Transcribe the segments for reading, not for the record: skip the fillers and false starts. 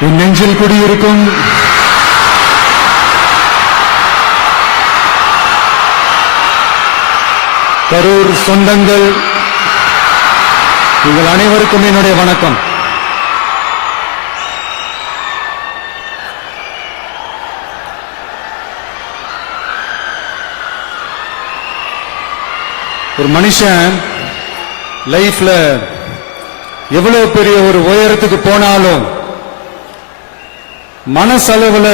என் நெஞ்சில் குடியிருக்கும் கரூர் சொந்தங்கள், உங்கள் அனைவருக்கும் என்னுடைய வணக்கம். ஒரு மனுஷன் லைஃப்ல எவ்வளவு பெரிய ஒரு உயரத்துக்கு போனாலும் மனசளவுல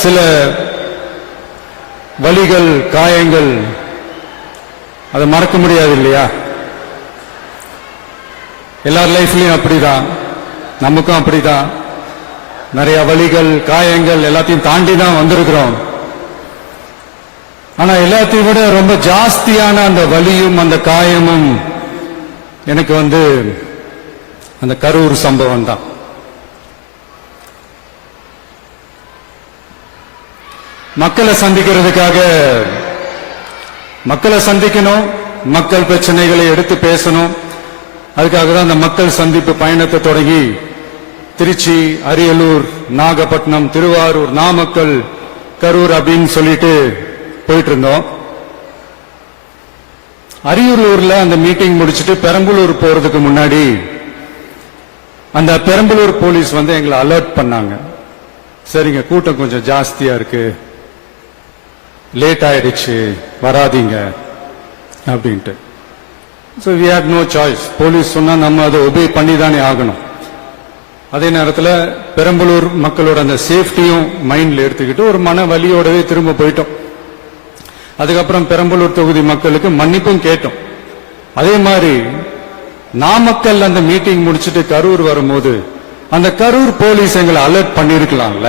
சில வலிகள், காயங்கள் அதை மறக்க முடியாது இல்லையா? எல்லார் லைஃப்லயும் அப்படிதான், நமக்கும் அப்படிதான். நிறைய வலிகள், காயங்கள் எல்லாத்தையும் தாண்டி தான் வந்திருக்கிறோம். ஆனா எல்லாத்தையும் விட ரொம்ப ஜாஸ்தியான அந்த வலியும் அந்த காயமும் எனக்கு அந்த கரூர் சம்பவம் தான். மக்களை சந்திக்கிறதுக்காக மக்களை சந்திக்கணும், மக்கள் பிரச்சனைகளை எடுத்து பேசணும். அதுக்காக தான் அந்த மக்கள் சந்திப்பு பயணத்தை தொடங்கி திருச்சி, அரியலூர், நாகப்பட்டினம், திருவாரூர், நாமக்கல், கரூர் அப்படின்னு சொல்லிட்டு போயிட்டு இருந்தோம். அரியலூர்ல அந்த மீட்டிங் முடிச்சுட்டு பெரம்பலூர் போறதுக்கு முன்னாடி அந்த பெரம்பலூர் போலீஸ் எங்களை அலர்ட் பண்ணாங்க. சரிங்க, கூட்டம் கொஞ்சம் ஜாஸ்தியா இருக்கு, லேட் ஆயிடுச்சு, வராதீங்க அப்படின்ட்டு. So we had no choice. Police சொன்னா நம்ம அதை ஒபே பண்ணி தானே ஆகணும். அதே நேரத்தில் பெரம்பலூர் மக்களோட அந்த சேஃப்டியும் மைண்ட்ல எடுத்துக்கிட்டு ஒரு மன வலியோடவே திரும்ப போயிட்டோம். அதுக்கப்புறம் பெரம்பலூர் தொகுதி மக்களுக்கு மன்னிப்பும் கேட்டோம். அதே மாதிரி நாமக்கல் அந்த மீட்டிங் முடிச்சுட்டு கரூர் வரும்போது அந்த கரூர் போலீஸ் எங்களை அலர்ட் பண்ணிருக்கலாம்ல.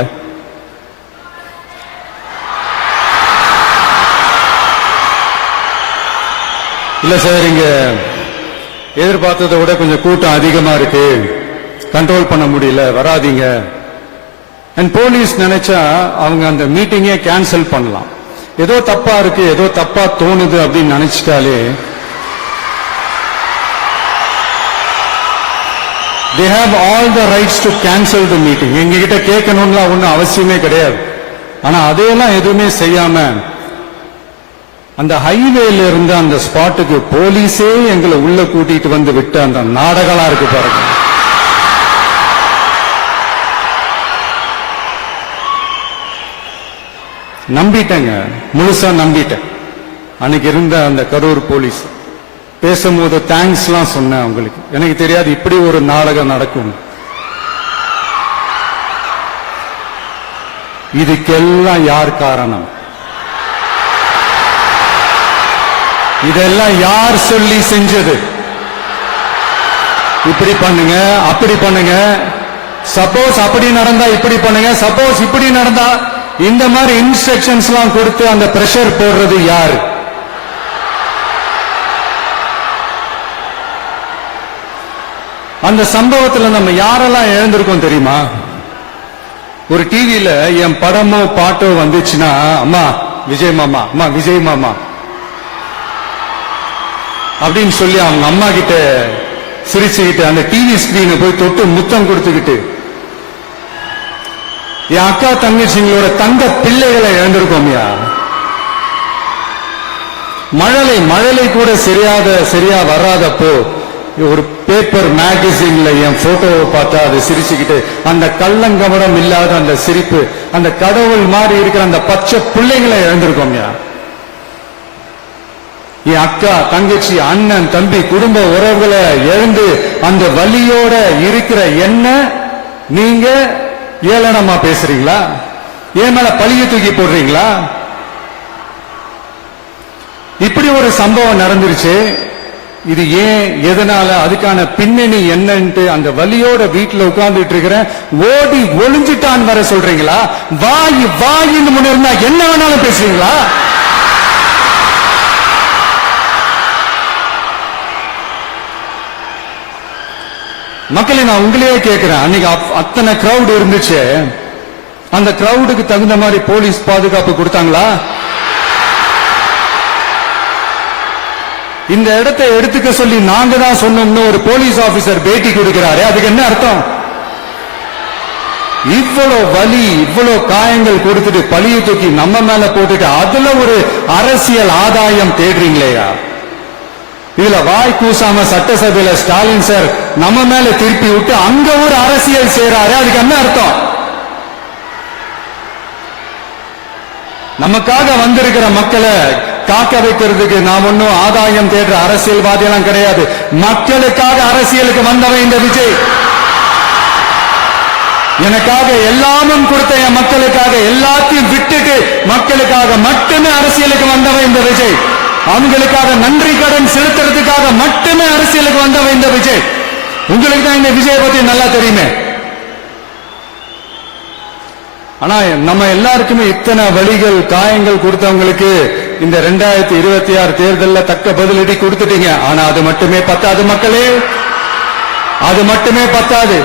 இல்ல சார், இங்க எதிர்பார்த்ததை விட கொஞ்சம் கூட்டம் அதிகமா இருக்கு, கண்ட்ரோல் பண்ண முடியல, வராதீங்க. அண்ட் போலீஸ் நினைச்சா அவங்க அந்த மீட்டிங்கே கேன்சல் பண்ணலாம். ஏதோ தப்பா இருக்கு, ஏதோ தப்பா தோணுது அப்படின்னு நினைச்சிட்டாலே they have all the rights to cancel the meeting. எங்ககிட்ட கேட்கணும்லாம் ஒன்றும் அவசியமே கிடையாது. ஆனா அதையெல்லாம் எதுவுமே செய்யாம அந்த ஹைவேல இருந்து அந்த ஸ்பாட்டுக்கு போலீஸே எங்களை உள்ள கூட்டிட்டு வந்து விட்டு அந்த நாடகமா இருக்கு பாருங்க. நம்பிட்டேங்க, முழுசா நம்பிட்டேன். அன்னைக்கு இருந்த அந்த கரூர் போலீஸ் பேசும்போது தேங்க்ஸ் எல்லாம் சொன்னேன் அவங்களுக்கு. எனக்கு தெரியாது இப்படி ஒரு நாடகம் நடக்கும். இதுக்கெல்லாம் யார் காரணம்? இதெல்லாம் யார் சொல்லி செஞ்சது? இப்படி பண்ணுங்க, அப்படி பண்ணுங்க, சப்போஸ் அப்படி நடந்தா இப்படி பண்ணுங்க, சப்போஸ் இப்படி நடந்தா இந்த மாதிரி இன்ஸ்ட்ரக்ஷன்ஸ் எல்லாம் கொடுத்து அந்த பிரஷர் போடுறது யாரு? அந்த சம்பவத்துல நம்ம யாரெல்லாம் இழந்திருக்கோம் தெரியுமா? ஒரு டிவியில என் படமோ பாட்டோ வந்துச்சுன்னா, அம்மா விஜய் மாமா, அம்மா விஜய் மாமா அப்படின்னு சொல்லி அவங்க அம்மா கிட்ட சிரிச்சுக்கிட்டு அந்த டிவி ஸ்கிரீனை போய் தொட்டு முத்தம் கொடுத்துக்கிட்டு என் அக்கா தங்கச்சிங்களோட தங்க பிள்ளைகளை இழந்திருக்கோம்யா. மழலை கூட சரியா வராதப்போ ஒரு பேப்பர் மேகசின்ல என் போட்டோவை பார்த்தா அதை சிரிச்சுக்கிட்டு அந்த கள்ளங்கமடம் இல்லாத அந்த சிரிப்பு, அந்த கடவுள் மாதிரி இருக்கிற அந்த பச்சை பிள்ளைங்களை இழந்திருக்கோம்யா. என் அக்கா, தங்கச்சி, அண்ணன், தம்பி, குடும்ப உறவுகளை இழந்து அந்த வலியோட இருக்கிற என்ன நீங்க ஏளனமா பேசுறீங்களா? ஏன் மேல பழிய தூக்கி போடுறீங்களா? இப்படி ஒரு சம்பவம் நடந்துருச்சு. இது ஏன், எதனால, அதுக்கான பின்னணி என்னன்ட்டு அந்த வலியோட வீட்டுல உட்கார்ந்துட்டு இருக்கிற ஓடி ஒளிஞ்சிட்டான் வர சொல்றீங்களா? வாயின்னு முன்னிருந்தா என்ன வேணாலும் பேசுறீங்களா? மக்களை நான் உங்களையே கேட்கிறேன். அன்னைக்கு அத்தனை கிரௌட் இருந்துச்சு, அந்த கிரௌடுக்கு தகுந்த மாதிரி போலீஸ் பாதுகாப்பு கொடுத்தாங்களா? இந்த இடத்தை எடுத்துக்க சொல்லி நாங்க தான் சொன்னோம்னு ஒரு போலீஸ் ஆபீசர் பேட்டி கொடுக்கிறாரு. அதுக்கு என்ன அர்த்தம்? இவ்வளவு வலி, இவ்வளவு காயங்கள் கொடுத்துட்டு பழிய தூக்கி நம்ம மேல போட்டுட்டு அதுல ஒரு அரசியல் ஆதாயம் தேடுறீங்களேயா? இதுல வாய் கூசாம சட்டசபையில ஸ்டாலின் சார் நம்ம மேல திருப்பி விட்டு அங்க ஒரு அரசியல் செய்றாரு. அதுக்கு என்ன அர்த்தம்? நமக்காக வந்திருக்கிற மக்களை காக்க வைக்கிறதுக்கு நாம் ஒன்னும் ஆதாயம் தேடுற அரசியல்வாதி எல்லாம் கிடையாது. மக்களுக்காக அரசியலுக்கு வந்தவன் இந்த விஜய். எனக்காக எல்லாமும் கொடுத்த என் மக்களுக்காக எல்லாத்தையும் விட்டுட்டு மக்களுக்காக மட்டுமே அரசியலுக்கு வந்தவன் இந்த விஜய். அவங்களுக்காக நன்றி கடன் செலுத்துறதுக்காக மட்டுமே அரசியலுக்கு வந்தவன் இந்த விஜய். உங்களுக்கு தான் இந்த விஜய் பத்தி நல்லா தெரியுமே. ஆனா நம்ம எல்லாருக்குமே இத்தனை வலிகள் காயங்கள் கொடுத்தவங்களுக்கு இந்த 2026 தேர்தலில் தக்க பதிலடி கொடுத்துட்டீங்க. ஆனா அது மட்டுமே பத்தாது மக்களே, அது மட்டுமே பத்தாது.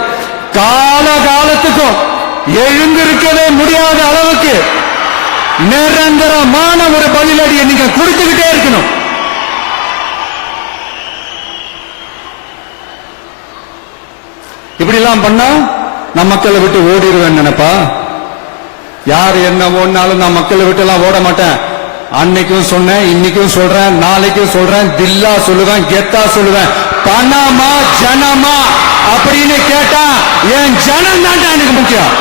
காலகாலத்துக்கும் எழுந்திருக்கவே முடியாத அளவுக்கு நிரந்தரமான ஒரு பதிலடியை நீங்க கொடுத்துக்கிட்டே இருக்கணும். இப்படி எல்லாம் பண்ணா நான் மக்களை விட்டு ஓடிடுவேன் நினைப்பா? யார் என்ன ஓடினாலும் நான் மக்களை விட்டு எல்லாம் ஓட மாட்டேன். அன்னைக்கும் சொன்னேன், இன்னைக்கும் சொல்றேன், நாளைக்கும் சொல்றேன், தில்லா சொல்லுவேன், கெத்தா சொல்லுவேன். பணமா ஜனமா அப்படின்னு கேட்டா என் ஜனம் தான் எனக்கு முக்கியம்.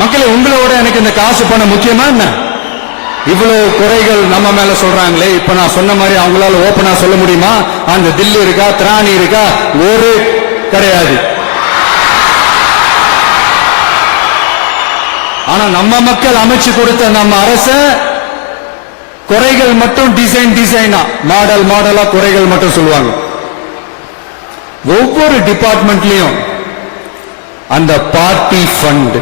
மக்களை உங்களோட எனக்கு இந்த காசு பணம் முக்கியமா என்ன? இவ்வளவு குறைகள் நம்ம மேல சொல்றாங்களே, இப்ப நான் சொன்ன மாதிரி அவங்களால ஓப்பனா சொல்ல முடியுமா? அந்த தில்லு இருக்கா, திராணி இருக்கா? ஒரு கிடையாது. ஆனா நம்ம மக்கள் அமைச்சு கொடுத்த நம்ம அரச குறைகள் மட்டும் டிசைனா மாடலா குறைகள் மட்டும் சொல்லுவாங்க. ஒவ்வொரு டிபார்ட்மெண்ட்லயும் அந்த பார்ட்டி ஃபண்ட்,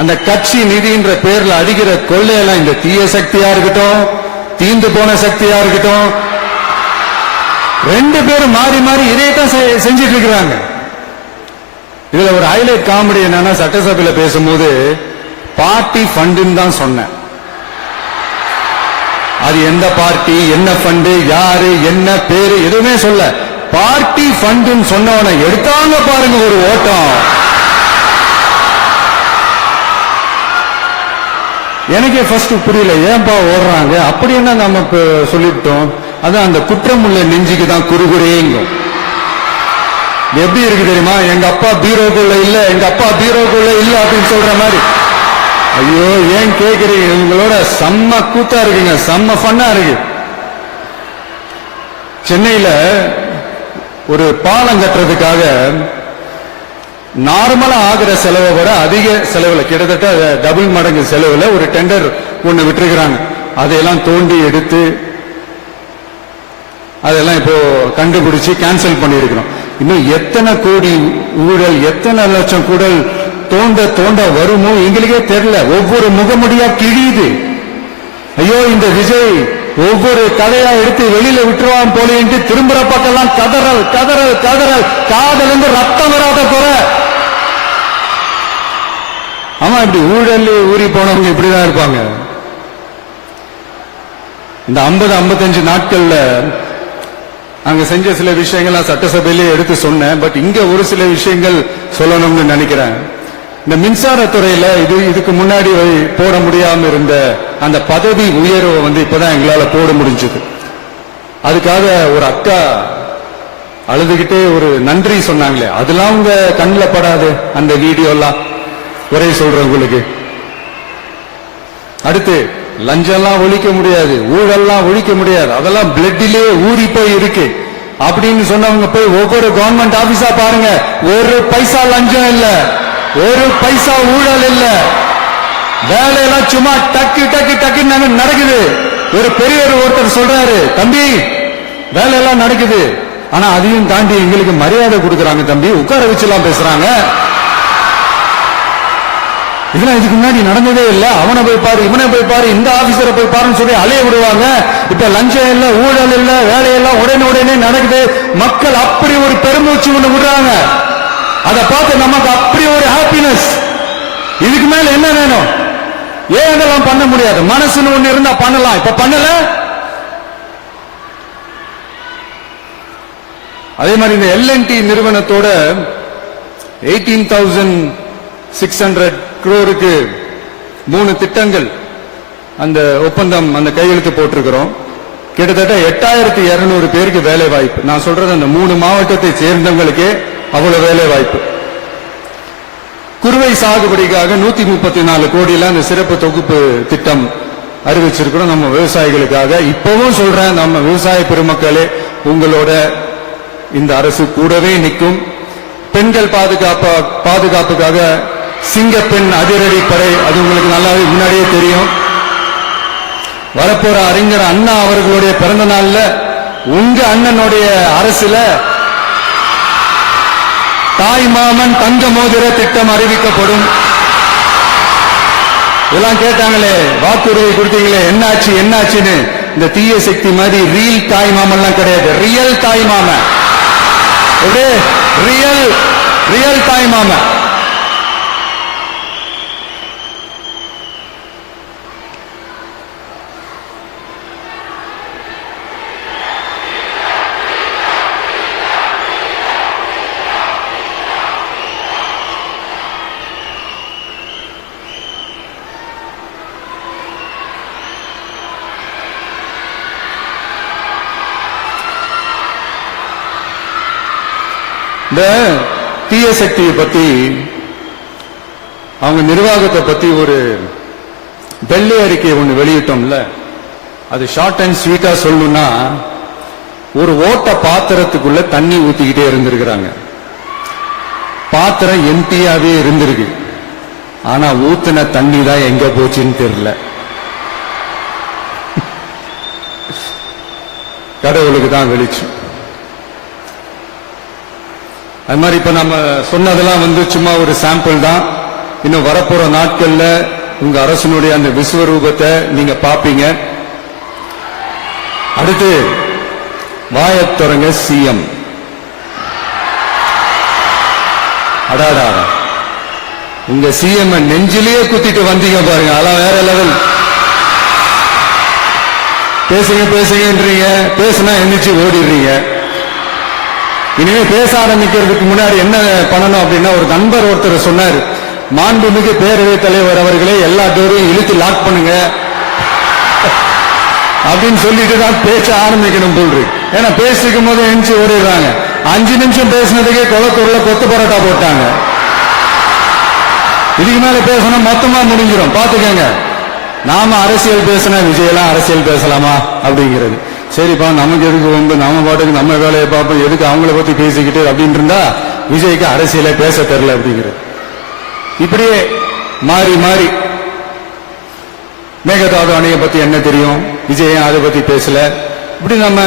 அந்த கட்சி நிதின்ற பேர்ல அடிக்கிற கொள்ளையெல்லாம் இந்த தீய சக்தியா இருக்கட்டும், தீந்து போன சக்தியா இருக்கட்டும், ரெண்டு பேரும் மாறி மாறி இதைத்தான் செஞ்சிட்டு இருக்கிறாங்க. இதுல ஒரு ஹைலைட் காமெடி என்னன்னா, சட்டசபையில பேசும்போது பார்ட்டி ஃபண்டுன்னு தான் சொன்னேன். அது எந்த பார்ட்டி, என்ன ஃபண்டு, யாரு, என்ன பேரு எதுவுமே சொல்ல. பார்ட்டி ஃபண்டுன்னு சொன்னவனை எடுத்தாங்க பாருங்க ஒரு ஓட்டம். எனக்கே ஃபர்ஸ்ட் புரியல, ஏன்பா ஓடுறாங்க? அப்படி என்ன நமக்கு சொல்லிவிட்டோம். அதான் அந்த குற்றம் உள்ள நெஞ்சுக்கு தான் குறுகுறேங்கும். எப்படி இருக்கு தெரியுமா? எங்க அப்பா பீரோக்குள்ள இல்ல, எங்க அப்பா பீரோக்குள்ள இல்ல அப்படின்னு சொல்ற மாதிரி. ஐயோ ஏன் கேக்குறீங்க? உங்களோட செம்ம கூத்தா இருக்குங்க, செம்ம ஃபன்னா இருக்கு. சென்னையில ஒரு பாலம் கட்டுறதுக்காக நார்மலா ஆகிற செலவை விட அதிக செலவுல, கிட்டத்தட்ட டபுள் மடங்கு செலவுல ஒரு டெண்டர் ஒண்ணு விட்டுருக்கிறாங்க. அதையெல்லாம் தோண்டி எடுத்து அதெல்லாம் இப்போ கண்டுபிடிச்சு கேன்சல் பண்ணிருக்கிறோம். இன்னும் எத்தனை கோடி ஊழல், எத்தனை லட்சம் கூடல் தோண்ட தோண்ட வருமோ எங்களுக்கே தெரியல. ஒவ்வொரு முகமுடியா கிழியுது. ஐயோ இந்த விஜய் ஒவ்வொரு கதையா எடுத்து வெளியில விட்டுருவான் போலேன்ட்டு திரும்புற பக்கம்லாம் கதறல் கதறல் கதறல், காதல் இருந்து ரத்தம் வராத குறை. ஆமா, இப்படி ஊழல் ஊறி போனவங்க இப்படிதான் இருப்பாங்க. இந்த 50-55 நாட்கள்ல அங்க செஞ்ச சில விஷயங்கள் சட்டசபையிலே எடுத்து சொன்னேன். பட் இங்க ஒரு சில விஷயங்கள் சொல்லணும்னு நினைக்கிறேன். இந்த மின்சாரத்துறையில இதுக்கு முன்னாடி போட முடியாம இருந்த அந்த பதவி உயர்வை இப்பதான் எங்களால போட முடிஞ்சது. அதுக்காக ஒரு அக்கா அழுதுகிட்டே ஒரு நன்றி சொன்னாங்களே, அதெல்லாம் உங்க கண்ணில் படாது அந்த வீடியோ எல்லாம். ஒரே சொல்றேன் உங்களுக்கு. அடுத்து லஞ்சம்லாம் ஒழிக்க முடியாது, ஊழல்லாம் ஒழிக்க முடியாது, அதெல்லாம் பிளட்டிலே ஊறி போய் இருக்கு அப்படின்னு சொன்னவங்க போய் ஒவ்வொரு கவர்மெண்ட் ஆபீஸா பாருங்க. ஒரு பைசா லஞ்சம் இல்ல, ஒரு பைசா ஊழல் இல்ல. வேலையெல்லாம் சும்மா டக்கு டக்கு டக்கு நடக்குது. ஒரு பெரியவர் ஒருத்தர் சொல்றாரு, தம்பி வேலையெல்லாம் நடக்குது, ஆனா அதையும் தாண்டி எங்களுக்கு மரியாதை கொடுக்கறாங்க தம்பி, உட்கார வச்சுலாம் பேசுறாங்க. இதெல்லாம் இதுக்கு முன்னாடி நடந்ததே இல்ல. அவனை போய் பாரு, இவனை போய் பாரு, இந்த ஆபீசரை போய் பாருன்னு சொல்லி அலைய விடுவாங்க. இப்ப லஞ்சம் இல்ல, ஊழல் இல்ல, வேலையெல்லாம் உடனே நடக்குது. மக்கள் அப்படி ஒரு பெருமூச்சு ஒண்ணு விடுறாங்க. அதை பார்த்து நமக்கு அப்படி ஒரு ஹாப்பினஸ். இதுக்கு மேல என்ன வேணும்? ஏன் இதெல்லாம் பண்ண முடியாது? மனசுன்னு ஒண்ணு இருந்தா பண்ணலாம். இப்ப பண்ணல. அதே மாதிரி இந்த எல்என்டி நிறுவனத்தோட 18,600 crore-க்கு 3 திட்டங்கள் அந்த ஒப்பந்தம் அந்த கையெழுத்து போட்டிருக்கிறோம். கிட்டத்தட்ட 8,200 பேருக்கு வேலை வாய்ப்பு. நான் சொல்றது அந்த 3 மாவட்டத்தை சேர்ந்தவங்களுக்கே அவ்வளவு வேலை வாய்ப்பு. குறுவை சாகுபடிக்காக 134 கோடியில அந்த சிறப்பு தொகுப்பு திட்டம் அறிவிச்சிருக்கிறோம் நம்ம விவசாயிகளுக்காக. இப்பவும் சொல்றேன், நம்ம விவசாய பெருமக்களே, உங்களோட இந்த அரசு கூடவே நிற்கும். பெண்கள் பாதுகாப்புக்காக சிங்கப்பெண் அதிரடி படை, அது உங்களுக்கு நல்லா முன்னாடியே தெரியும். வரப்போற அறிஞர் அண்ணா அவர்களுடைய பிறந்த நாள்ல உங்க அண்ணனுடைய அரசுல தாய் மாமன் தங்க மோதிர திட்டம் அறிவிக்கப்படும். இதெல்லாம் கேட்டாங்களே, வாக்குறுதி கொடுத்தீங்களே, என்னாச்சு என்னாச்சுன்னு. இந்த தீய சக்தி மாதிரி ரியல் தாய் மாமன்லாம் கிடையாது, ரியல் தாய் மாமன். ரியல் தாய் மாமன். இந்த தீய சக்தியை பத்தி, அவங்க நிர்வாகத்தை பத்தி ஒரு வெள்ளை அறிக்கை ஒண்ணு வெளியிட்டோம்ல, அது ஷார்ட் அண்ட் ஸ்வீட்டா சொல்லணும்னா, ஒரு ஓட்ட பாத்திரத்துக்குள்ள தண்ணி ஊத்திக்கிட்டே இருந்திருக்கிறாங்க. பாத்திரம் எம்டியாவே இருந்திருக்கு, ஆனா ஊத்தின தண்ணி தான் எங்க போச்சுன்னு தெரியல. கடவுளுக்கு தான் வெளிச்சம். அது மாதிரி இப்ப நம்ம சொன்னதெல்லாம் சும்மா ஒரு சாம்பிள் தான். இன்னும் வரப்போற நாட்கள்ல உங்க அரசனுடைய அந்த விஸ்வரூபத்தை நீங்க பாப்பீங்க. அடுத்து வாயத்தொடங்க சிஎம். அடாடா, உங்க சிஎம் நெஞ்சிலேயே குத்திட்டு வந்தீங்க பாருங்க, அதெல்லாம் வேற லெவல். பேசுங்கன்றீங்க, பேசுனா எந்திரிச்சு ஓடிடுறீங்க. இனிமே பேச ஆரம்பிக்கிறதுக்கு முன்னாடி என்ன பண்ணணும் அப்படின்னா, ஒரு நண்பர் ஒருத்தர் சொன்னார், மாண்புமிகு பேரவைத் தலைவர் அவர்களே எல்லா டோரையும் இழுத்து லாக் பண்ணுங்க அப்படின்னு சொல்லிட்டு தான் பேச ஆரம்பிக்கணும் போல். ஏன்னா பேசிக்கும் போது எந்திரிச்சு ஓடிடுறாங்க. 5 நிமிஷம் பேசினதுக்கே கொளத்தூர்ல கொத்து பரோட்டா போட்டாங்க. இதுக்கு மேல பேசணும் மொத்தமா முடிஞ்சிடும், பாத்துக்கங்க. நாம அரசியல் பேசினா விஜயெல்லாம் அரசியல் பேசலாமா அப்படிங்கிறது. சரிப்பா, நமக்கு எதுக்கு நம்ம பாட்டுக்கு நம்ம வேலையை பார்ப்போம், எதுக்கு அவங்கள பத்தி பேசிக்கிட்டு அப்படின்னு இருந்தா விஜய்க்கு அரசியலை பேச தெரியல அப்படிங்கிறது. இப்படியே மாறி மாறி மேகதாது அணையை பத்தி என்ன தெரியும், விஜய் அதை பத்தி பேசல. இப்படி நம்ம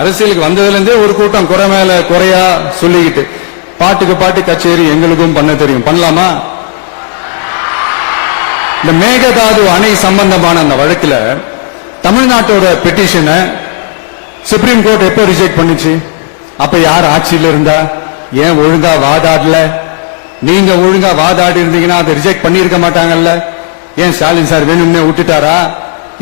அரசியலுக்கு வந்ததுல இருந்தே ஒரு கூட்டம் குறை மேல குறையா சொல்லிக்கிட்டு, பாட்டுக்கு பாட்டு கச்சேரி எங்களுக்கும் பண்ண தெரியும், பண்ணலாமா? இந்த மேகதாது அணை சம்பந்தமான அந்த வழக்குல தமிழ்நாட்டோட பெட்டிஷனை சுப்ரீம் கோர்ட் எப்ப ரிஜெக்ட் பண்ணுச்சு? அப்ப யார் ஆட்சியில் இருந்தா? ஏன் ஒழுங்கா வாதாடல? நீங்க ஒழுங்கா வாதாடி இருந்தீங்கன்னா அதை ரிஜெக்ட் பண்ணிருக்க மாட்டாங்கல்ல. ஏன் ஸ்டாலின் சார் வேணும்னே விட்டுட்டாரா?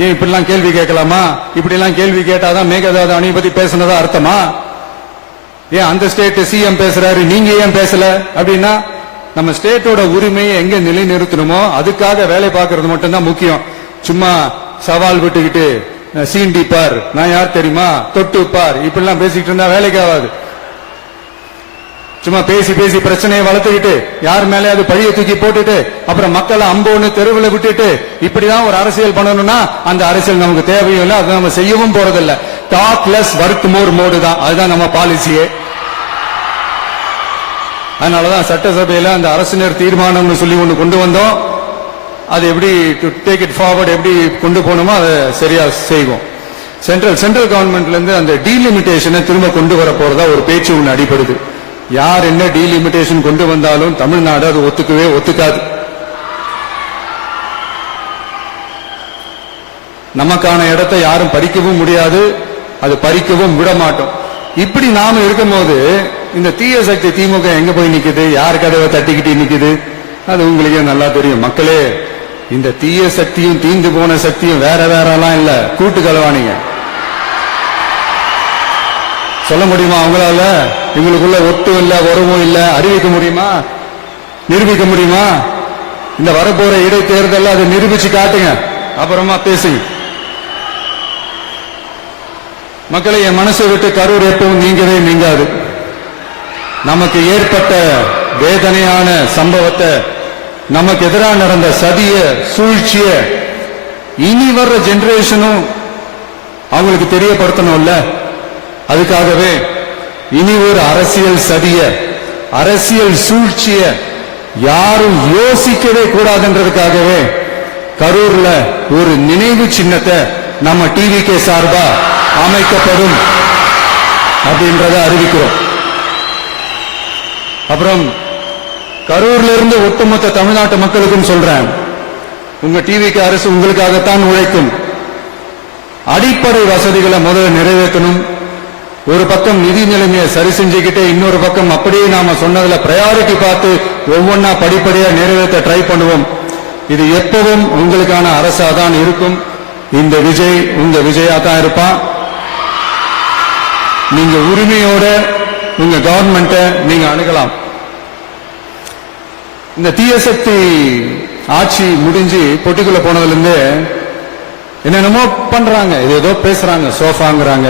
ஏன் இப்படி எல்லாம் கேள்வி கேட்கலாமா? இப்படி எல்லாம் கேள்வி கேட்டாதான் மேகதாது அணை பத்தி பேசினதா அர்த்தமா? ஏன் அந்த ஸ்டேட் சிஎம் பேசுறாரு, நீங்க ஏன் பேசல? அப்படின்னா நம்ம ஸ்டேட்டோட உரிமையை எங்க நிலைநிறுத்தணுமோ அதுக்காக வேலை பார்க்கறது மட்டும்தான் முக்கியம். சும்மா சவால் விட்டுக்கிட்டு சீண்டி பார், நான் யார் தெரியுமா, தொட்டு பார், இப்படிலாம் பேசிக்கிட்டு இருந்தா வேலைக்கு ஆகாது. சும்மா பேசி பேசி பிரச்சனையை வளர்த்துக்கிட்டு யார் மேலே அது பழிய தூக்கி போட்டுட்டு அப்புறம் மக்களை அம்போன்னு தெருவில் விட்டுட்டு இப்படிதான் ஒரு அரசியல் பண்ணணும்னா அந்த அரசியல் நமக்கு தேவையும் இல்லை, அதை நம்ம செய்யவும் போறதில்லை. Talk less work more mode தான், அதுதான் நம்ம பாலிசியே. அதனாலதான் சட்டசபையில அந்த அரசினர் தீர்மானம்னு சொல்லி ஒண்ணு கொண்டு வந்தோம். அது எப்படி டேக் இட் ஃபார்வர்ட், எப்படி கொண்டு போகணுமோ அதை சரியா செய்வோம். சென்ட்ரல் கவர்மெண்ட்ல இருந்து அந்த டீலிமிட்டேஷனை திரும்ப கொண்டு வர போறதா ஒரு பேச்சு ஒண்ணு அடிபடுது. யார் என்ன டீலிமிட்டேஷன் கொண்டு வந்தாலும் தமிழ்நாடு அது ஒத்துக்காது. நமக்கான இடத்தை யாரும் பறிக்கவும் முடியாது, அது பறிக்கவும் விட மாட்டோம். இப்படி நாம இருக்கும் போது இந்த தீய சக்தி திமுக எங்க போய் நிக்குது, யார் கதவை தட்டிக்கிட்டு நிக்குது, அது உங்களுக்கே நல்லா தெரியும். மக்களே, இந்த தீய சக்தியும் தீந்து போன சக்தியும் வேற வேறலாம் இல்ல, கூட்டு கலவாணிங்க. சொல்ல முடியுமா அவங்களால? இவங்களுக்குள்ள ஒட்டும் இல்ல, உறவும் இல்ல, அறிவிக்க முடியுமா? நிரூபிக்க முடியுமா? இந்த வரப்போற இடைத்தேர்தல் அதை நிரூபிச்சு காட்டுங்க, அப்புறமா பேசுங்க. மக்களை, என் மனசை விட்டு கரூர் எப்பவும் நீங்கவே நீங்காது. நமக்கு ஏற்பட்ட வேதனையான சம்பவத்தை, நமக்கு எதிராக நடந்த சதிய சூழ்ச்சிய இனி வர்ற ஜெனரேஷனும் அவங்களுக்கு தெரியப்படுத்தணும்ல. அதுக்காகவே இனி ஒரு அரசியல் சதிய, அரசியல் சூழ்ச்சிய யாரும் யோசிக்கவே கூடாதுன்றதுக்காகவே கரூர்ல ஒரு நினைவு சின்னத்தை நம்ம டிவிகே சார்பா அமைக்கப்படும் அப்படின்றத அறிவிக்கிறோம். அப்புறம் கரூர்ல இருந்து ஒட்டுமொத்த தமிழ்நாட்டு மக்களுக்கும் சொல்றேன், உங்க டிவிக்கு அரசு உங்களுக்காகத்தான் உழைக்கும். அடிப்படை வசதிகளை முதல்ல நிறைவேற்றணும். ஒரு பக்கம் நிதி நிலைமையை சரி செஞ்சுக்கிட்டே, இன்னொரு பக்கம் அப்படியே நாம சொன்னதுல பிரையாரிட்டி பார்த்து ஒவ்வொன்னா படிப்படியா நிறைவேற்ற ட்ரை பண்ணுவோம். இது எப்பவும் உங்களுக்கான அரசா தான் இருக்கும். இந்த விஜய் உங்க விஜயா தான் இருப்பான். நீங்க உரிமையோட உங்க கவர்மெண்ட நீங்க அணுகலாம். இந்த தீய சக்தி ஆட்சி முடிஞ்சு பொட்டிக்குள்ள போனதுல இருந்து என்னென்னமோ பண்றாங்க, ஏதோ பேசுறாங்க, சோஃபாங்கிறாங்க,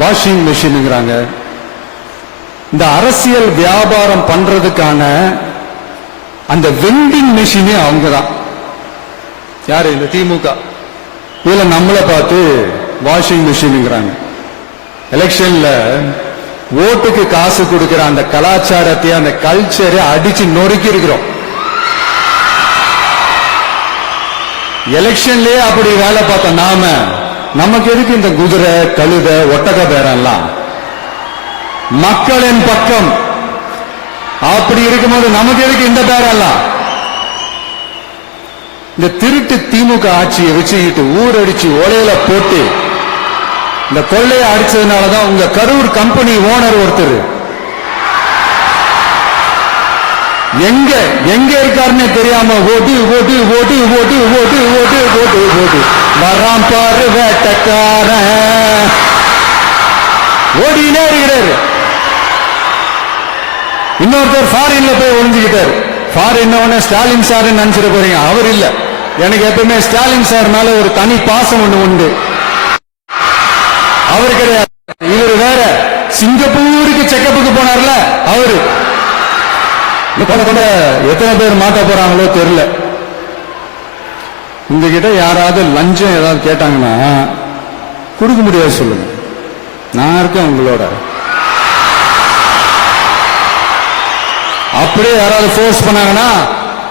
வாஷிங் மெஷினுங்கிறாங்க. இந்த அரசியல் வியாபாரம் பண்றதுக்கான அந்த வெண்டிங் மெஷினே அவங்க தான். யாரு? இந்த திமுக. இதுல நம்மளை பார்த்து வாஷிங் மெஷினுங்கிறாங்க. எலெக்ஷன்ல ஓட்டுக்கு காசு கொடுக்கிற அந்த கலாச்சாரத்தை, அந்த கல்ச்சரை அடிச்சு நொறுக்கி இருக்கிறோம். எலெக்ஷன்லயே அப்படி வேலை பார்த்த நாம, நமக்கு எதுக்கு இந்த குதிரை, கழுத, ஒட்டக பேரெல்லாம்? மக்களின் பக்கம் அப்படி இருக்கும்போது நமக்கு எதுக்கு இந்த பேரெல்லாம்? இந்த திருட்டு திமுக ஆட்சியை வச்சுக்கிட்டு ஊரடிச்சு ஒலையில போட்டு இந்த கொள்ளையை அடிச்சதுனாலதான் உங்க கரூர் கம்பெனி ஓனர் ஒருத்தர் எங்க எங்க இருக்காருன்னு தெரியாம ஓட்டு ஓட்டு ஓட்டு ஓட்டு ஓட்டு ஓட்டு ஓட்டு ஓட்டு வராம் பாரு வேட்டக்காரன் ஓடினே இருக்கிறாரு. இன்னொருத்தர் ஃபாரின்ல போய் ஒளிஞ்சுக்கிட்டாரு. ஃபாரின் ஸ்டாலின் சார் நினைச்சிட்டு போறீங்க, அவர் இல்ல. எனக்கு எப்பவுமே ஸ்டாலின் சார் மேல ஒரு தனி பாசம் ஒண்ணு உண்டு. அவர் கிடையாது, இவர் வேற. சிங்கப்பூருக்கு செக்கப்புக்கு போனார்ல அவரு. எத்தனை பேர் மாட்ட போறாங்களோ தெரியல. உங்ககிட்ட யாராவது லஞ்சம் ஏதாவது கேட்டாங்கன்னா கொடுக்க முடியாது சொல்லுங்க, நான் இருக்கேன் உங்களோட. அப்படியே யாராவது போர்ஸ் பண்ணாங்கன்னா,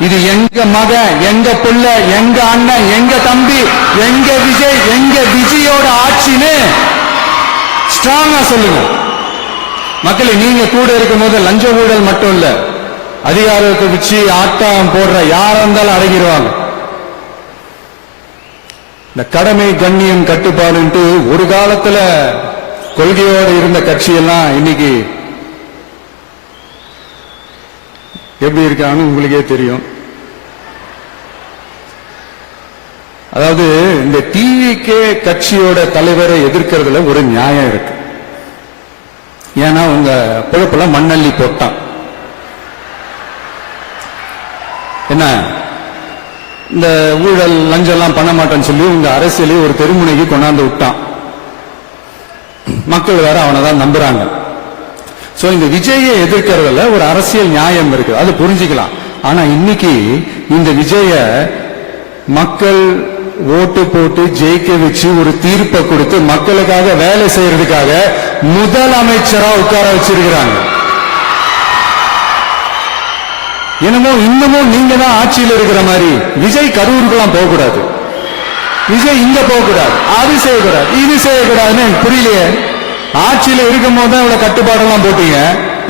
இது எங்க மகன், எங்க புள்ள, எங்க அண்ணன், எங்க தம்பி, எங்க விஜய், எங்க விஜயோட ஆட்சின்னு ஸ்ட்ராங்கா சொல்லுங்க. மக்களை, நீங்க கூட இருக்கும் போது லஞ்ச ஊழல் மட்டும் இல்ல, அதிகாரத்தை வச்சு ஆட்டம் போடுற யாரா இருந்தாலும் அடங்கிடுவாங்க. இந்த கடமை, கண்ணியம், கட்டுப்பாடுன்ட்டு ஒரு காலத்துல கொள்கையோடு இருந்த கட்சியெல்லாம் இன்னைக்கு எப்படி இருக்கான்னு உங்களுக்கே தெரியும். அதாவது இந்த டிவிகே கட்சியோட தலைவரை எதிர்க்கிறதுல ஒரு நியாயம் இருக்கு. ஏன்னா உங்க பொழப்புல மண்ணள்ளி போட்டான். என்ன, இந்த ஊழல் லஞ்சம் எல்லாம் பண்ண மாட்டேன்னு சொல்லி உங்க அரசியலை ஒரு தெருமுனைக்கு கொண்டாந்து விட்டான். மக்கள் வேற அவனை தான் நம்புறாங்க. சோ இந்த விஜயை எதிர்க்கிறதுல ஒரு அரசியல் நியாயம் இருக்கு, அது புரிஞ்சுக்கலாம். ஆனா இன்னைக்கு இந்த விஜய மக்கள் ஓட்டு போட்டு ஜெயிக்க வச்சு ஒரு தீர்ப்பை கொடுத்து மக்களுக்காக வேலை செய்யறதுக்காக முதலமைச்சரா உட்கார வச்சிருக்கிறாங்க. என்னமோ இன்னமும் நீங்க தான் ஆட்சியில் இருக்கிற மாதிரி. விஜய் கரூருக்கெல்லாம் போக கூடாது, விஜய் இங்க போக கூடாது, அது செய்யக்கூடாது, இது செய்யக்கூடாதுன்னு எனக்கு புரியலையே. ஆட்சியில் இருக்கும் போது தான் இவ்வளவு கட்டுப்பாடெல்லாம் போட்டீங்க,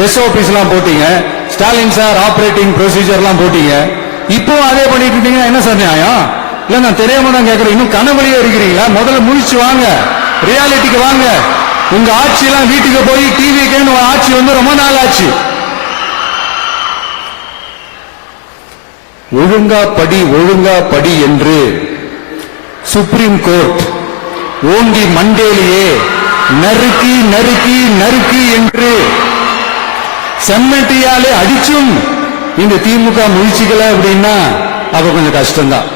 எஸ்ஓபிஸ் எல்லாம் போட்டீங்க, ஸ்டாலின் சார் ஆபரேட்டிங் ப்ரொசீஜர் எல்லாம் போட்டீங்க. இப்போ அதே பண்ணிட்டு இருக்கீங்கன்னா என்ன சார் நியாயம்? இல்ல நான் தெரியாம தான் கேட்கிறேன், இன்னும் கனவுலயே இருக்கிறீங்களா? முதல்ல முழிச்சு வாங்க, ரியாலிட்டிக்கு வாங்க. உங்க ஆட்சி எல்லாம் வீட்டுக்கு போய் டிவிக்கு ஆட்சி வந்து ரொம்ப நாள் ஆச்சு. ஒழுங்கா படி, ஒழுங்கா படி என்று சுப்ரீம் கோர்ட் ஓங்கி மண்டேலியே நறுக்கி நறுக்கி நறுக்கி என்று செம்மட்டியாலே அடிச்சும் இந்த திமுக முயற்சிக்கல அப்படின்னா அப்ப கொஞ்சம் கஷ்டம்தான்.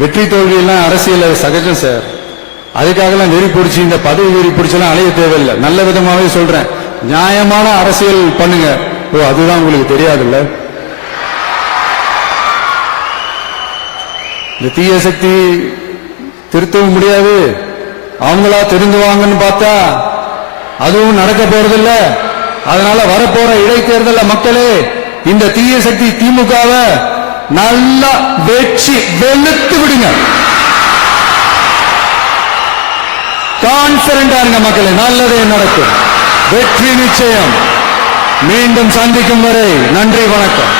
வெற்றி தோல்வி எல்லாம் அரசியல் சகஜம் சார். அதுக்காகலாம் வெறி பிடிச்சி இந்த பதவி வெறி பிடிச்செல்லாம் அலைய தேவையில்லை. நல்ல விதமாவே சொல்றேன், நியாயமான அரசியல் பண்ணுங்க. ஓ, அதுதான் உங்களுக்கு தெரியாதுல்ல. இந்த தீய சக்தி திருத்தவும் முடியாது, அவங்களா திருந்துவாங்கன்னு பார்த்தா அதுவும் நடக்க போறதில்ல. அதனால வரப்போற இடைத்தேர்தல மக்களே இந்த தீய சக்தி திமுகவை நல்லா வெற்றி வெளுத்து விடுங்க. கான்பிடண்டா இருங்க மக்களே, நல்லதே நடக்கும், வெற்றி நிச்சயம். மீண்டும் சந்திக்கும் வரை நன்றி, வணக்கம்.